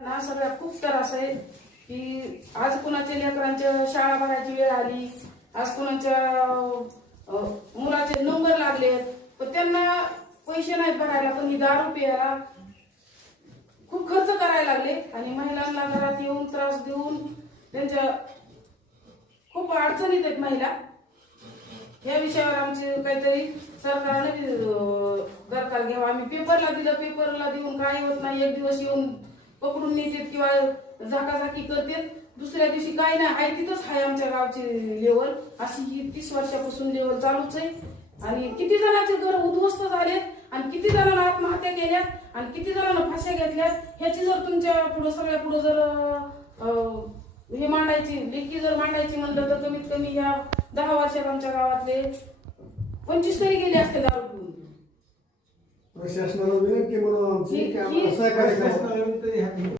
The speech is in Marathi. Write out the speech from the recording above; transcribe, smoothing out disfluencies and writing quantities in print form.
ना सगळ्या खूप त्रास आहे की आज कुणाच्या लेकरांच्या शाळा भरायची वेळ आली, आज कुणाच्या मुलाचे नंबर लागलेत पण त्यांना पैसे नाहीत भरायला, पण ही दारू प्यायला खूप खर्च करायला लागले आणि महिलांना घरात येऊन त्रास देऊन त्यांच्या खूप अडचणीत आहेत महिला. या विषयावर आमचे काहीतरी सरकारने दरकार घ्यावा. आम्ही पेपरला दिलं, पेपरला देऊन काही होत नाही. एक दिवस येऊन पकडून नेतात किंवा झाकाझाकी करतात, दुसऱ्या दिवशी काही नाही आहे तिथंच आहे. आमच्या गावची लेवल अशी ही 30 वर्षापासून लेवल चालूच आहे आणि किती जणांचे घर उद्ध्वस्त झालेत आणि किती जणांना आत्महत्या केल्यात आणि किती जणांना फाश्या घेतल्यात. ह्याची जर तुमच्या पुढे सगळ्या पुढे जर हे मांडायची लेखी जर मांडायची म्हणलं तर कमीत कमी ह्या 10 वर्षात आमच्या गावातले 25 तरी गेले असते दारू पिऊन. प्रशासनाला विनंती म्हणून आमची की आम्हाला सहकार्य करावं.